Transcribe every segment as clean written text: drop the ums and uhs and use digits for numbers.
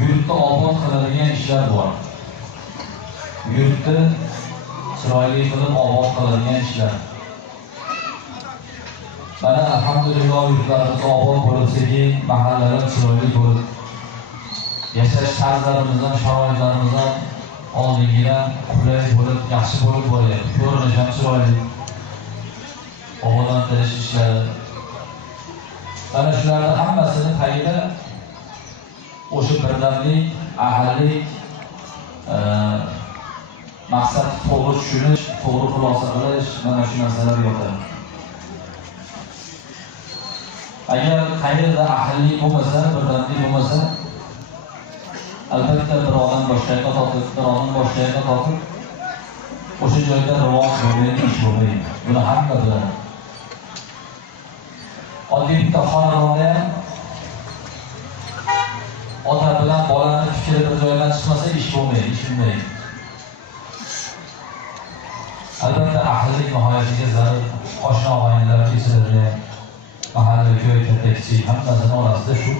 yurtda obod qiladigan ishlar bor. Yurtni chiroyli qilib obod qiladigan ishlar. Mana alhamdulillah yurtlarimiz obod bo'libsiki, mahallalar chiroyli bo'lib, yashash tarzlarimizdan, sharoitlarimizdan oldingidan qulay bo'lib, yaxshi bo'lib boryapti. Ko'rinish ham chiroyli. Obodlantirish ishlari. Mana shularning hammasini tagida o'sha birdamlik, ahillik, maqsad to'g'ri tushunish, to'g'ri xulosa qilish, mana shu narsalar yotadi. Agar qayerda ahillik bo'lmasa, birdamlik bo'lmasa, albatta bir odam boshqa yoqqa tortib, o'sha joyda rivoj bo'lmaydi, ish bo'lmaydi. Buni hamma biladi. Oddiy bitta xonadonda ham ota bilan bolani fikri bir joydan chiqmasa ish bo'lmaydi, ish bo'lmaydi. Albatta ahillik nihoyatiga zarur. Oshna og'aynilar kechirilgan, mahalla ko'y katta kichik hammasini orasida shu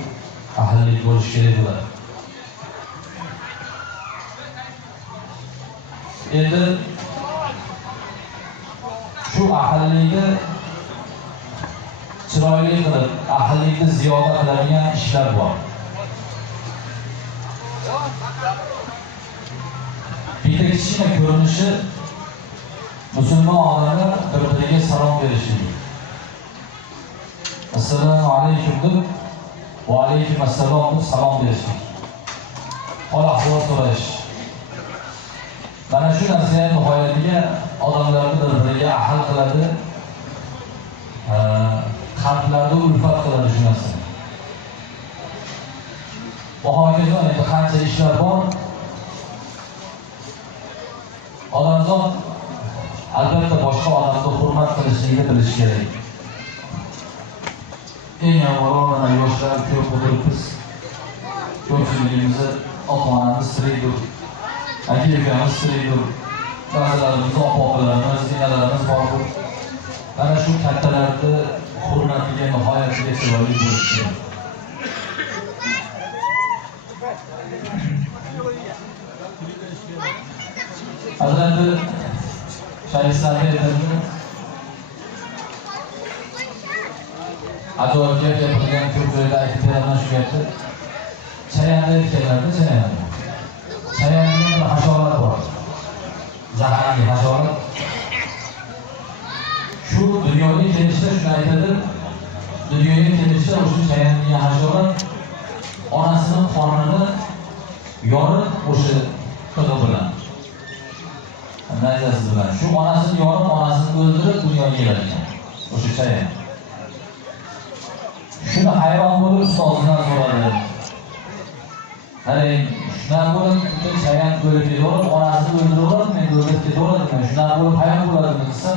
ahillik bo'lishi kerak bo'ladi. Endi shu ahillikni chiroyli qilib, ahillikni ziyoda qiladigan ishlar bor. Bitta kichkina ko'rinishi musulmon odamlar bir-biriga salom berishlik. Assalomu alaykum deb, va alaykum assalom deb salom berishlik. Hol-ahvol so'rash. Mana shu narsa nihoyatiga odamlarni bir-biriga ahil qiladi. Qalblarda ulfat qiladi shu narsa. Bu hokazo endi qancha ishlar bor. Odamzod albatta boshqa odamni hurmat qilishligini bilish kerak. Eng avvalo mana yoshlar ko'p o'tiribmiz. Ko'pchiligimizni ota-onamiz tirikdir. Aka-ukamiz tirikdir. Ba'zilarimiz opa-opalarimiz, ninalarimiz bor. Mana shu kattalarni hurmatiga nihoyatda chiroyli bo'lish kerak. Hazrati shayxlar aytadilar, ajoyib gap gapirgan ko'p joyda aytib beraman shu gapni. Chayanda aytganlarda chayanda. Chayanda bir hasharot bor. Zaharli hasharot. Shu dunyoga kelishda shuni aytadi. Dunyoga kelishda o'sha chayanda hasharot onasining qornini yorib o'sha qizi bilan. Nazarsiz bilan. Shu onasini yorib, onasini o'ldirib dunyoga kelgan. O'sha chayan. Shuni hayron bo'lib ustozidan so'radi. Qarang, shundan bo'lib bitta chayan o'lib ketaverib, onasini o'ldirib, men o'ldirib ketaverdim. Shundan bo'lib hayron bo'ladim desa,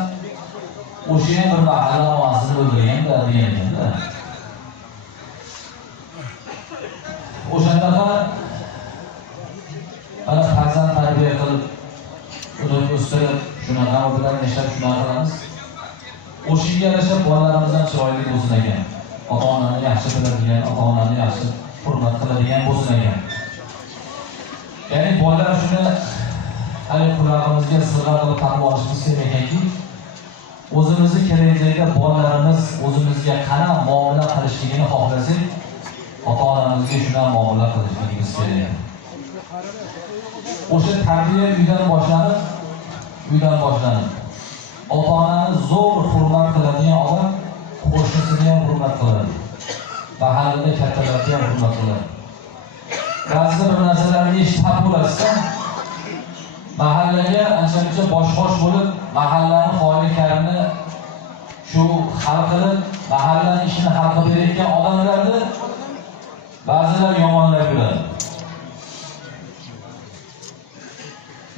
o'sha ham bir mahalla onasini o'ldirgan-da degan ekan-da. O'shanda mana farzand tarbiya qilib uni o'stirib, shunaqa bilan yashab shunaqa qilamiz. O'shinga yarasha bolalarimizdan chiroyli bo'lsin ekan. Ota-onani yaxshi biladigan, ota-onani yaxshi hurmat qiladigan bo'lsin ekan. Ya'ni bolalar shuni hali qulog'imizga sirg'a qilib tanib olishimiz kerak ekanki, o'zimizni kelajakda bolalarimiz o'zimizga qanaqa muomala qilishligini xohlasak, ota-onamizga shunday muomala qilishligimiz kerak. O'sha tarbiya uydan boshlanib, ota-onani zo'r hurmat qiladigan odam qo'shnisini ham hurmat qiladi. Mahallada kattalarga ham hurmat qiladi. Ba'zi bir narsalarni eshitib bo'lsa, mahallaga ancha-muncha bosh-qosh bo'lib, mahallaning xoli karini shu hal qilib, mahallaning ishini hal qilib berayotgan odamlarni ba'zilar yomonlab yuradi.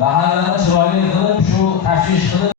Mahallani chiroyli qilib, shu tashvish qilib